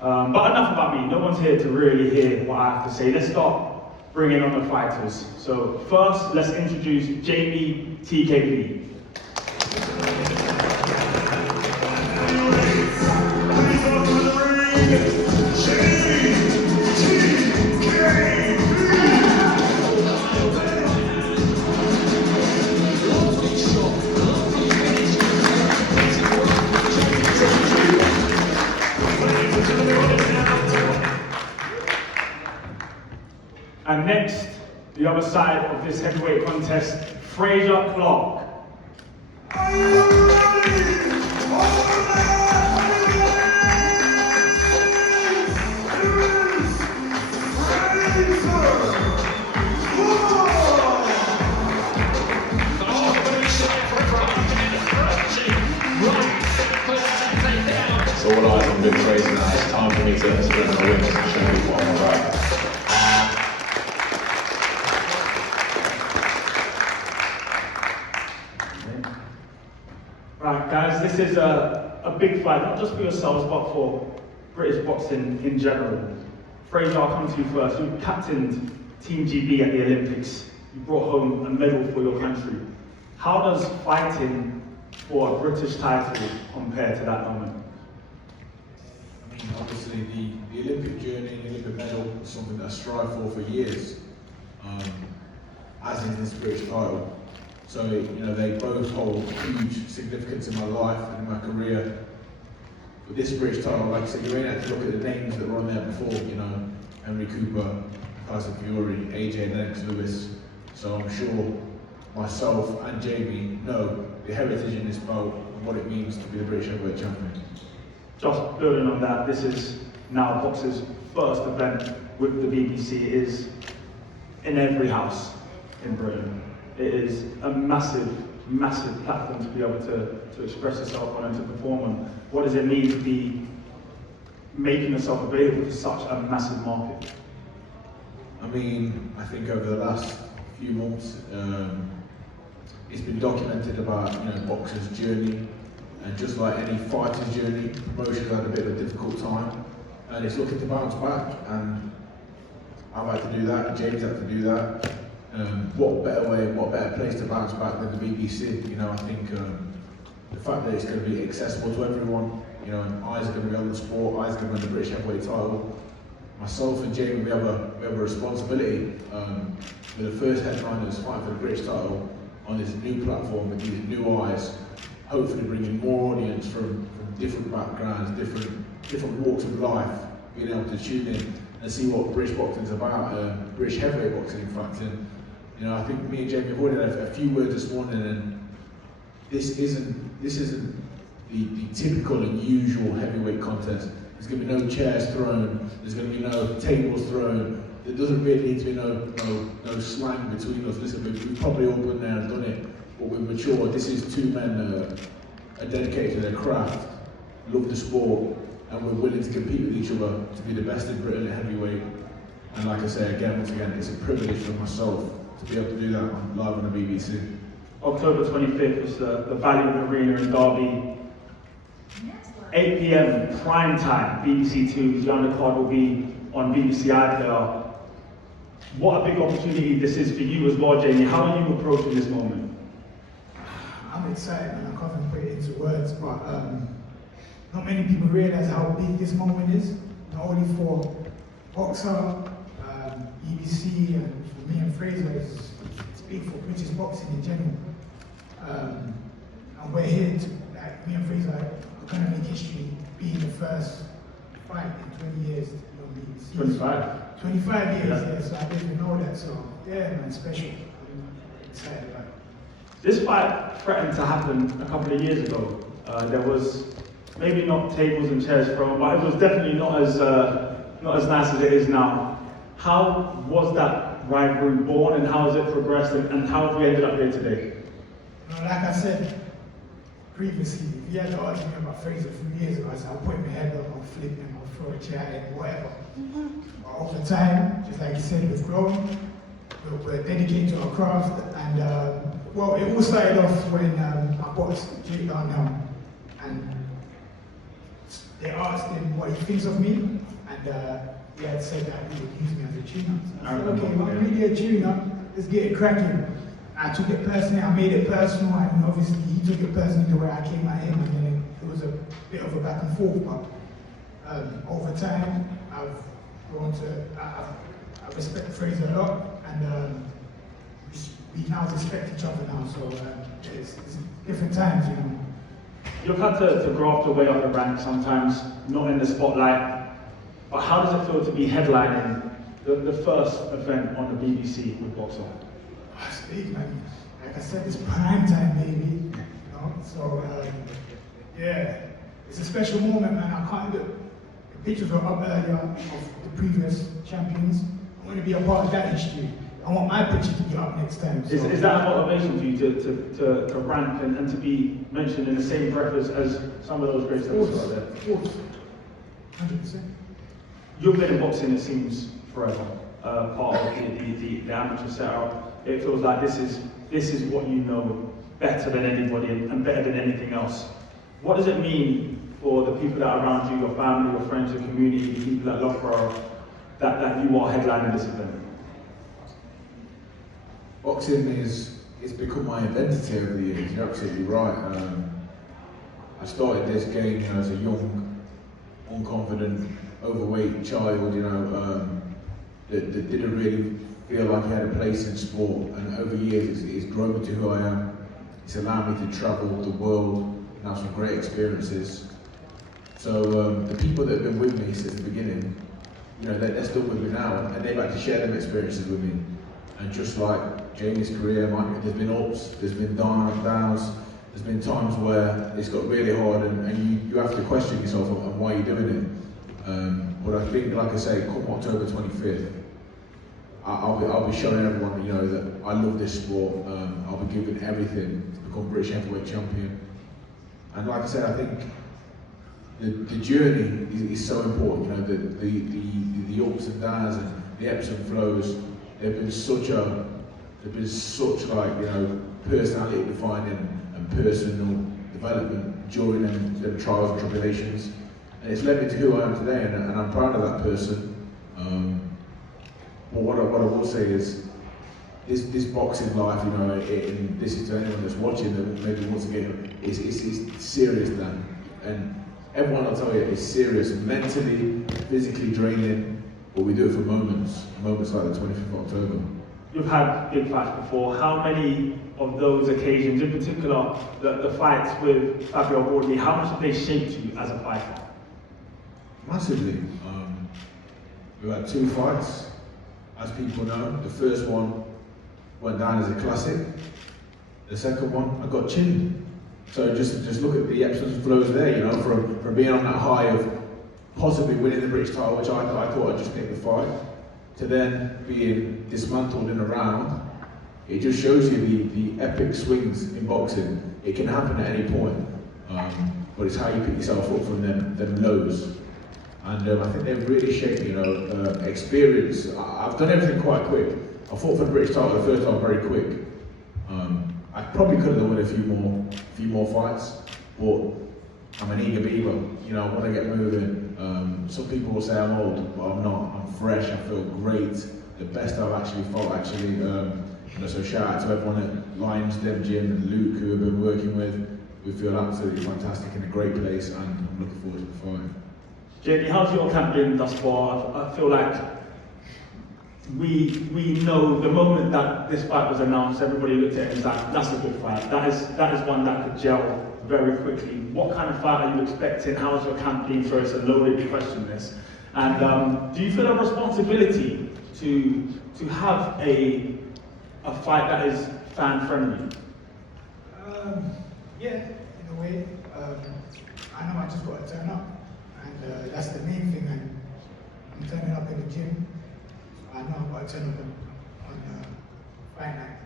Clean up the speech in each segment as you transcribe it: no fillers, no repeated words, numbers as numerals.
But enough about me. No one's here to really hear what I have to say. Let's start bringing on the fighters. So first, let's introduce Jeamie TKV. And next, the other side of this heavyweight contest, Frazer Clarke. So all eyes on Big Frazer now. It's time for me to spread my wings and show people what I'm about. Right, guys, this is a big fight, not just for yourselves, but for British boxing in general. Frazer, I'll come to you first. You captained Team GB at the Olympics. You brought home a medal for your country. How does fighting for a British title compare to that moment? I mean, obviously the Olympic journey and the Olympic medal is something that I strive for years, as is this British title. So, they both hold huge significance in my life and in my career. With this British title, like I said, you ain't had to look at the names that were on there before, Henry Cooper, Tyson Fury, AJ Lennox Lewis. So I'm sure myself and Jeamie know the heritage in this belt and what it means to be the British heavyweight champion. Just building on that, this is now boxer's first event with the BBC. It is in every house in Britain. It is a massive, massive platform to be able to express yourself on and to perform on. What does it mean to be making yourself available to such a massive market? I mean, I think over the last few months, it's been documented about boxers' journey, and just like any fighter's journey, promotion's had a bit of a difficult time, and it's looking to bounce back. And I've had to do that, and James had to do that. What better way, what better place to bounce back than the BBC? I think the fact that it's going to be accessible to everyone, and eyes are going to be on the sport, eyes are going to be on the British heavyweight title. Myself and Jeamie, we have a responsibility. We're the first headliners fighting for the British title on this new platform with these new eyes, hopefully bringing more audience from different backgrounds, different walks of life, being able to tune in and see what British boxing is about, British heavyweight boxing in fact. And I think me and Jeamie have already had a few words this morning, and this isn't the typical and usual heavyweight contest. There's going to be no chairs thrown, there's going to be no tables thrown. There doesn't really need to be no slang between us. Listen, we've probably all been there and done it, but we're mature. This is two men that are dedicated to their craft, love the sport, and we're willing to compete with each other to be the best in Britain at heavyweight. And like I say once again, it's a privilege for myself to be able to do that live on the BBC. October 25th is the Vaillant Arena in Derby. 8 PM, prime time, BBC 2. The undercard will be on BBC iPlayer. What a big opportunity this is for you as well, Jeamie. How are you approaching this moment? I'm excited, and I can't even put it into words, but not many people realize how big this moment is, not only for boxer, BBC, and for me and Frazer. It's big for British boxing in general. And we're here to, me and Frazer are going to make history, being the first fight in 20 years on BBC. 25. 25 years, Yeah. So I didn't know that, so yeah, man, special. I'm excited about it. This fight threatened to happen a couple of years ago. There was maybe not tables and chairs thrown, but it was definitely not as nice as it is now. How was that rivalry born, and how has it progressed, and how have we ended up here today? Like I said previously, if you had to argue me about Frazer a few years ago, I said I'll put my head up, I'll flip him, I'll throw a chair at him, whatever. But over time, just like you said, we've grown, we're dedicated to our craft, and well, it all started off when I boxed Jake Darnell, and they asked him what he thinks of me, and he had said that he would use me as a tuner. So I said, okay, well, I'm really a tuner, let's get it cracking. I took it personally, I made it personal, and obviously he took it personally the way I came at him, and then it was a bit of a back and forth, but over time, I've grown to, I respect Frazer a lot, and we now respect each other now, so it's different times, you know. You've had to graft your way up the ranks sometimes, not in the spotlight, but how does it feel to be headlining the first event on the BBC with boxing? Oh, it's big, man. Like I said, it's prime time, baby. You know, so yeah, it's a special moment, man. I can't look. The pictures were up earlier of the previous champions. I want to be a part of that history. I want my picture to be up next time. So. Is that a motivation for you to rank and to be mentioned in the same breath as some of those great stars out there? Of course, 100%. You've been in boxing, it seems, forever. Part of the amateur setup. It feels like this is what you know better than anybody and better than anything else. What does it mean for the people that are around you, your family, your friends, your community, the people at Loughborough, that you are headlining this event? Boxing it's become my identity over the years. You're absolutely right. I started this game as a young, unconfident, overweight child. That didn't really feel like he had a place in sport. And over years, it's grown me to who I am. It's allowed me to travel the world and have some great experiences. So the people that have been with me since the beginning, they're still with me now, and they've had to share them experiences with me. And just like Jeamie's career, there's been ups, there's been downs, there's been times where it's got really hard and you have to question yourself on why you're doing it. But I think, like I say, come October 25th, I'll be showing everyone, that I love this sport. I'll be giving everything to become British heavyweight champion. And like I said, I think the journey is so important. The ups and downs and the ebbs and flows. They've been such personality defining and personal development during them trials and tribulations. And it's led me to who I am today, and I'm proud of that person. But what I will say is, this boxing life, and this is to anyone that's watching that maybe wants to get in, it's serious, Dan. And everyone will tell you it's serious, mentally, physically draining, but we do it for moments like the 25th of October. You've had big fights before. How many of those occasions, in particular the fights with Fabio Bordi, how much have they shaped you as a fighter? Massively. We've had 2 fights, as people know. The first one went down as a classic. The second one, I got chinned. So just look at the ebbs and flows there, from being on that high of possibly winning the British title, which I thought I'd just pick the fight, to then being dismantled in a round. It just shows you the epic swings in boxing. It can happen at any point, but it's how you pick yourself up from them lows. And I think they've really shaped, experience. I've done everything quite quick. I fought for the British title the first time very quick. I probably could have won a few more fights, but I'm an eager beaver. I want to get moving. Some people will say I'm old, but I'm not. I'm fresh. I feel great. The best I've actually felt. So shout out to everyone at Lions, Dev Jim, and Luke who have been working with. We feel absolutely fantastic, in a great place, and I'm looking forward to the fight. Jeamie, how's your camp been thus far? I feel like we know the moment that this fight was announced, everybody looked at it and was like, that's a good fight. That is one that could gel very quickly. What kind of fight are you expecting? How's your camp been? So it's a loaded question, this. And do you feel a responsibility to have a fight that is fan friendly? Yeah, in a way. I know I just got to turn up, and that's the main thing. And I'm turning up in the gym. I know I've got to turn up on fight night.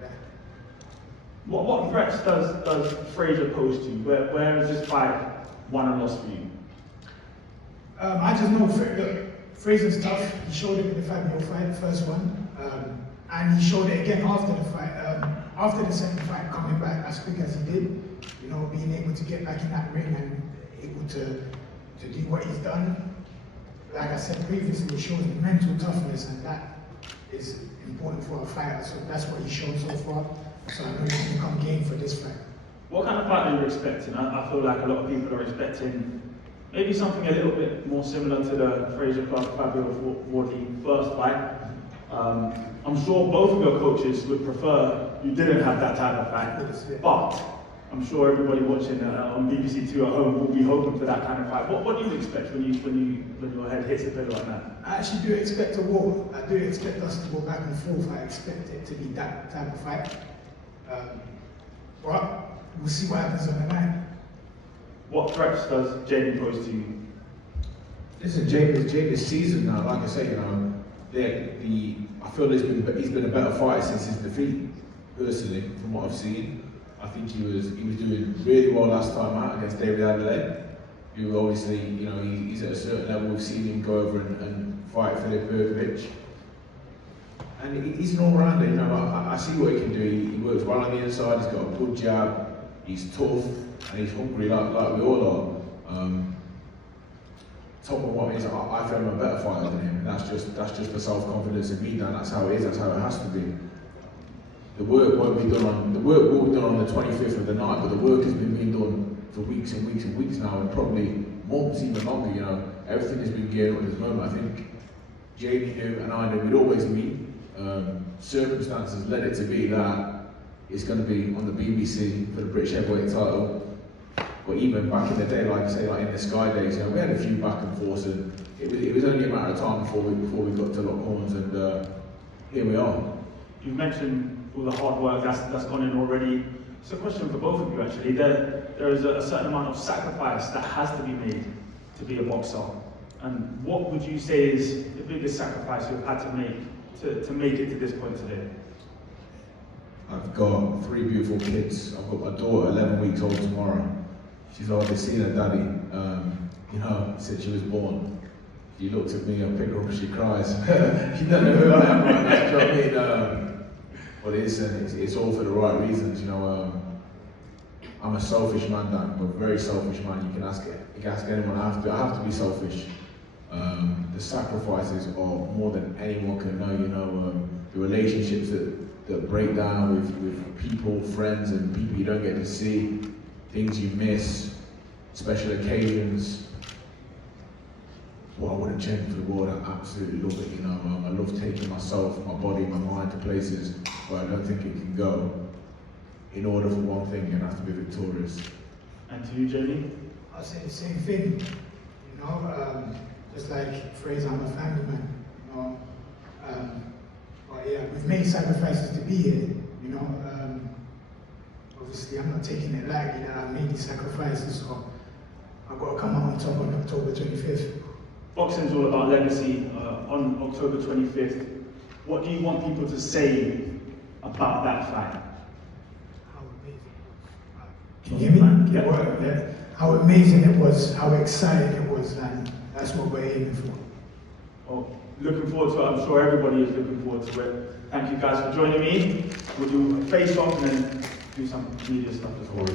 Yeah. What threats does Frazer pose to you? Where is this fight won and lost for you? I just know Frazer's tough. He showed it in the Fabio fight, the first one, and he showed it again after the fight. After the second fight, coming back as quick as he did, being able to get back in that ring, and able to do what he's done. Like I said previously, it shows mental toughness, and that is important for a fighter. So that's what he's shown so far. So I know he's going to come game for this fight. What kind of fight are you expecting? I feel like a lot of people are expecting maybe something a little bit more similar to the Frazer Clarke for the first fight. I'm sure both of your coaches would prefer you didn't have that type of fight, but I'm sure everybody watching on BBC Two at home will be hoping for that kind of fight. What do you expect when your head hits the pillow like that? I actually do expect a war. I do expect us to go back and forth. I expect it to be that type of fight. But we'll see what happens on the night. What threats does Jeamie pose to you? Listen, Jeamie's season now, like I say, you know, I feel he's been a better fighter since his defeat, personally, from what I've seen. I think he was doing really well last time out against David Adelaide. Who obviously, you know, he's at a certain level. We've seen him go over and fight Filip Berkovic. And he's an all-rounder, you know, I see what he can do. He works well on the inside, he's got a good jab, he's tough, and he's hungry like we all are. Top of what is, I feel I'm a better fighter than him. That's just the self-confidence in me, Dan. That's how it is, that's how it has to be. The work will be done on the 25th of the night, but the work has been being done for weeks and weeks and weeks now, and probably months, even longer, you know. Everything has been geared up at this moment. I think Jeamie knew and I knew we'd always meet. Circumstances led it to be that it's going to be on the BBC for the British heavyweight title. But even back in the day, like I say, like in the Sky days, you know, we had a few back and forths, and it was only a matter of time before we got to lock horns, and here we are. You've mentioned all the hard work that's gone in already. It's a question for both of you actually. There is a certain amount of sacrifice that has to be made to be a boxer. And what would you say is the biggest sacrifice you've had to make to make it to this point today? I've got 3 beautiful kids. I've got my daughter, 11 weeks old tomorrow. She's already seen her daddy, you know, since she was born. She looks at me, I pick her up and she cries. She doesn't know who I am right now, do you know what I mean? But it's all for the right reasons, you know. I'm a selfish man, Dan. I'm a very selfish man. You can ask anyone. I have to be selfish. The sacrifices are more than anyone can know, you know. The relationships that break down with people, friends, and people you don't get to see. Things you miss, special occasions. Well, I wouldn't change for the world. I absolutely love it, you know. I love taking myself, my body, my mind to places where I don't think it can go. In order for one thing, you have to be victorious. And to you, Jeamie? I'll say the same thing, you know, just like Frazer, I'm a family man, you know. But yeah, we've made sacrifices to be here, you know. Obviously, I'm not taking it lightly that I've made these sacrifices, so I've got to come out on top on October 25th. Boxing's all about legacy. On October 25th, what do you want people to say about that fight? How amazing it was. Can you hear me? Yeah. How amazing it was, how exciting it was, and that's what we're aiming for. Well, looking forward to it. I'm sure everybody is looking forward to it. Thank you guys for joining me. We'll do a face-off and then do some media stuff as well.